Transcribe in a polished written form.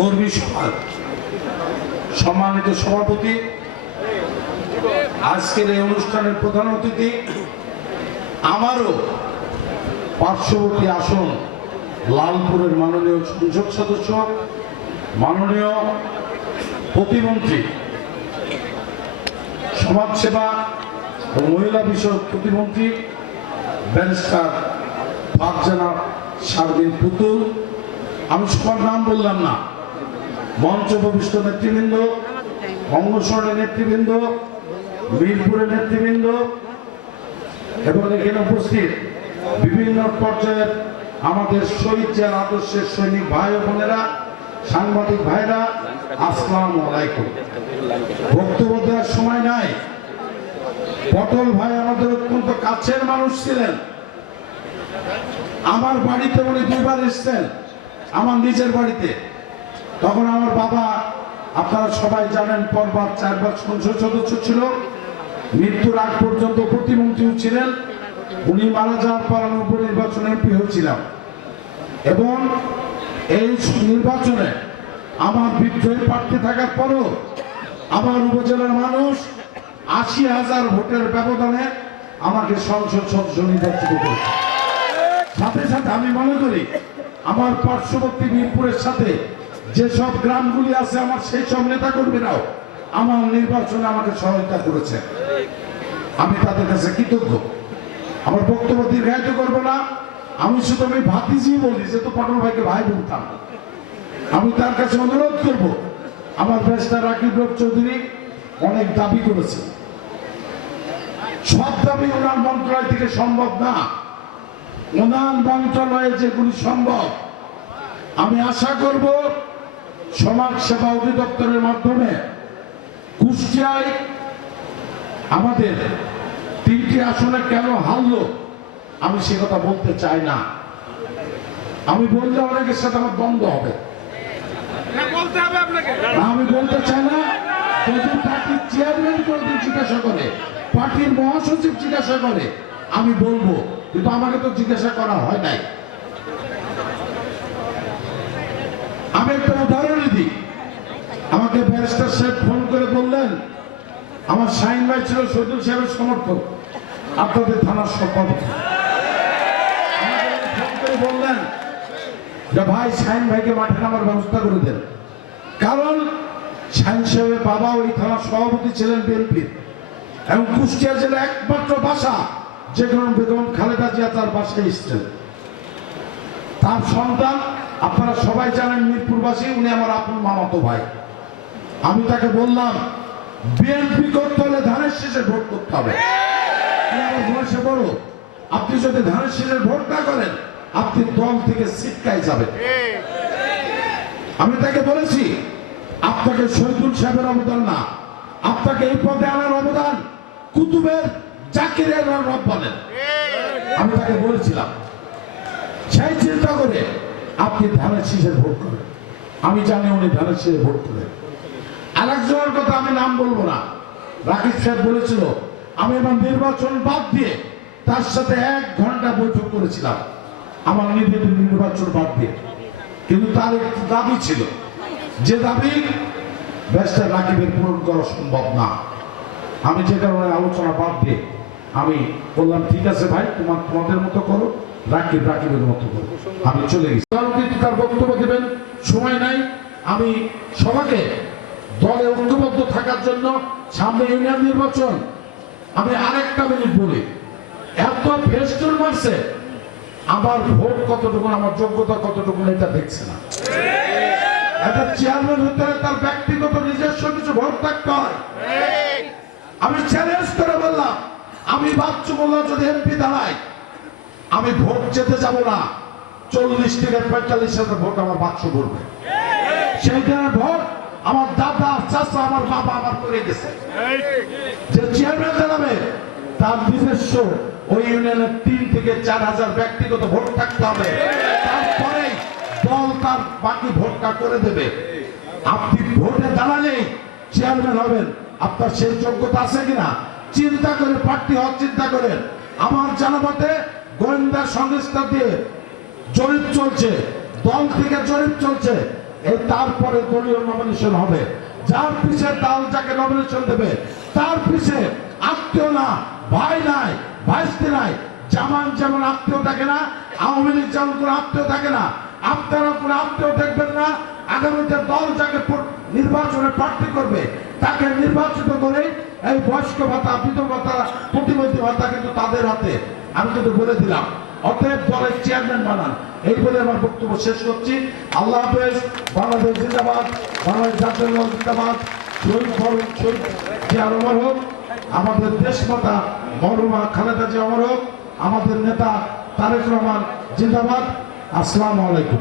কর্মী সভা সম্মানিত সভাপতি, আজকের এই অনুষ্ঠানের প্রধান অতিথি, আমারও পার্শ্ববর্তী আসন লালপুরের মাননীয় সংসদ সদস্য, মাননীয় প্রতিমন্ত্রী, সমাজসেবা ও মহিলা বিষয়ক প্রতিমন্ত্রী ব্যারিস্টার ফারজানা শারমিন পুতুল। আমি সবার নাম বললাম না। মঞ্চ উপবিষ্ট নেতৃবৃন্দ, অঙ্গসরের নেতৃবৃন্দ, মিরপুরের নেতৃবৃন্দ এবং এখানে উপস্থিত বিভিন্ন পর্যায়ের আমাদের শহীদ জিয়ার আদর্শের সৈনিক ভাই ও বোনেরা, সাংবাদিক ভাইরা, আসসালামু আলাইকুম। বক্তব্য দেওয়ার সময় নাই। পটল ভাই আমাদের অত্যন্ত কাছের মানুষ ছিলেন। আমার বাড়িতে উনি দুইবার এসেছেন, আমার নিজের বাড়িতে। তখন আমার বাবা, আপনারা সবাই জানেন, পরবার 4 বার সংসদ সদস্য ছিল, মৃত্যুর আগ পর্যন্ত প্রতিমন্ত্রীও ছিলেন। উনি মারা যাওয়ার পর আমি উপনির্বাচনে এমপি হয়েছিলাম এবং এই নির্বাচনে আমার বিদ্রোহী প্রার্থী থাকার পরও আমার উপজেলার মানুষ 80,000 ভোটের ব্যবধানে আমাকে সংসদ সদস্য নির্বাচিত করেছে। সাথে সাথে আমি মনে করি আমার পার্শ্ববর্তী মিরপুরের সাথে যেসব গ্রামগুলি আছে, আমার সেই সব নেতা কর্মীরাও আমার নির্বাচনে আমাকে সহায়তা করেছে। আমি তাদের কাছে কৃতজ্ঞ। আমার বক্তব্য দীর্ঘায়িত করব না। আমি শুধু ভাতিজি বলি, যেহেতু পটল ভাইকে ভাই বলতাম। আমি তার কাছে অনুরোধ করব, আমার ব্যারিস্টার রাকিব চৌধুরী অনেক দাবি করেছে, সব দাবি ওনার মন্ত্রণালয় থেকে সম্ভব না। ওনার মন্ত্রণালয়ে যেগুলি সম্ভব, আমি আশা করব সমাজ সেবা অধিদপ্তরের মাধ্যমে কুষ্টিয়ায় আমাদের 3টি আসনে কেন হারলো আমি সে কথা বলতে চাই না। আমি বললে অনেকের সাথে আমার দ্বন্দ্ব হবে। আমি বলতে চাই না। যদি পার্টির চেয়ারম্যান করে জিজ্ঞাসা করে, পার্টির মহাসচিব জিজ্ঞাসা করে, আমি বলবো, কিন্তু আমাকে তো জিজ্ঞাসা করা হয় নাই। আমি একটা উদাহরণ দিই। আমাকে ব্যারিস্টার সাহেব ফোন করে বললেন, আমার শাহিন ভাই ছিল শহীদুল সাহেবের সমর্থক, আপনাদের থানার সভাপতি। ফোন করে বললেন যে ভাই, শাহিন ভাইকে মাঠে নামার ব্যবস্থা করে দেন, কারণ শাহিন সাহেবের বাবা ওই থানার সভাপতি ছিলেন বিএনপির এবং কুষ্টিয়া জেলার একমাত্র বাসা যেখানে বেগম খালেদা জিয়া তার বাসায় এসেছেন। তার সন্তান আপনারা সবাই জানেন, মিরপুরবাসী, উনি আমার আপন মামাতো ভাই। আমি তাকে বললাম, বিএনপি করতে হলে ধানের শীষে ভোট করতে হবে। আমার বয়সে বড়, আপনি যদি ধানের শীষের ভোট না করেন, আপনি দল থেকে ছিটকাই যাবেন। আমি তাকে বলেছি, আপনাকে শহীদুল সাহেবের অবদান না, আপনাকে এই পদে আনার অবদান কুতুবের জাকিরের রব্বানের। আমি তাকে বলেছিলাম, সেই চিন্তা করে আপনি ধানের শীষের ভোট করেন। আমি জানি উনি ধানের শীষে ভোট করেন। আরেকজনের কথা আমি নাম বলবো না, রাকিব সাহেব বলেছিল, আমি আমার নির্বাচন বাদ দিয়ে তার সাথে 1 ঘন্টা বৈঠক করেছিলাম, আমার নির্বাচন বাদ দিয়ে। কিন্তু তার একটি দাবি ছিল, যে দাবি ব্যারিস্টার রাকিবের পূরণ করা সম্ভব না। আমি যে কারণে আলোচনা বাদ দিয়ে আমি বললাম, ঠিক আছে ভাই, তোমাদের মতো করো, রাকিবের মতো করো। আমি চলে গেছি। তার বক্তব্য দেবেন, সময় নাই। আমি সবাইকে দলে ঐক্যবদ্ধ থাকার জন্য, সামনে ইউনিয়ন নির্বাচন, আমি আরেকটা মিনিট বলি। এত ফেস্টুন মারছে, আমার ভোট কতটুকু, আমার যোগ্যতা কতটুকু এটা দেখছে না। একটা চেয়ারম্যান হতে হলে তার ব্যক্তিগত নিজস্ব কিছু ভোট থাকতে হয়। আমি চ্যালেঞ্জ করে বললাম, আমি বাচ্চু মোল্লা যদি এমপি দাঁড়াই, আমি ভোট যেতে যাব না। 40 থেকে 45 ভোট আমার বাচ্চু করবে। সেই দিনের ভোট আমার দাদা, চাচা, আমার বাবা আমার করে গেছে। যে চেয়ারম্যান দাঁড়াবে, তার নিজস্ব ওই ইউনিয়নের 3 থেকে 4,000 ব্যক্তিগত ভোট থাকতে হবে। তারপরে দল তার বাকি ভোটটা করে দেবে। আপনি ভোটে দাঁড়ালেই চেয়ারম্যান হবেন, আপনার সেই যোগ্যতা আছে কিনা চিন্তা করে প্রার্থী হওয়ার চিন্তা করেন। আমার জানা মতে গোয়েন্দা সংস্থা দিয়ে জরিপ চলছে, দল থেকে জরিপ চলছে, এই তারপরে দলীয় নমিনেশন হবে। যার পিছে দল যাকে নমিনেশন দেবে তার পিছে আত্মীয় না, ভাই নাই, ভাইস্তি নাই। জামান যেমন আত্মীয় থাকে না, আওয়ামী লীগ যেমন কোনো আত্মীয় থাকে না, আপনারা কোনো আত্মীয় দেখবেন না। আগামীতে দল যাকে নির্বাচনে প্রার্থী করবে তাকে নির্বাচিত করে এই বয়স্ক ভাতা, বিধবা ভাতা, প্রতিবন্ধী ভাতা কিন্তু তাদের হাতে। আমি কিন্তু বলে দিলাম, অতএব দলের চেয়ারম্যান বানান। এই বলে আমার বক্তব্য শেষ করছি। আল্লাহ হাফেজ। বাংলাদেশ জিন্দাবাদ, বাংলাদেশ জাতীয় দল জিন্দাবাদ। শহীদ ফরুক, শহীদ জিয়ার অমর হোক। আমাদের দেশমাতা মরহুমা খালেদা জিয়া অমর হোক। আমাদের নেতা তারেক রহমান জিন্দাবাদ। আসসালামু আলাইকুম।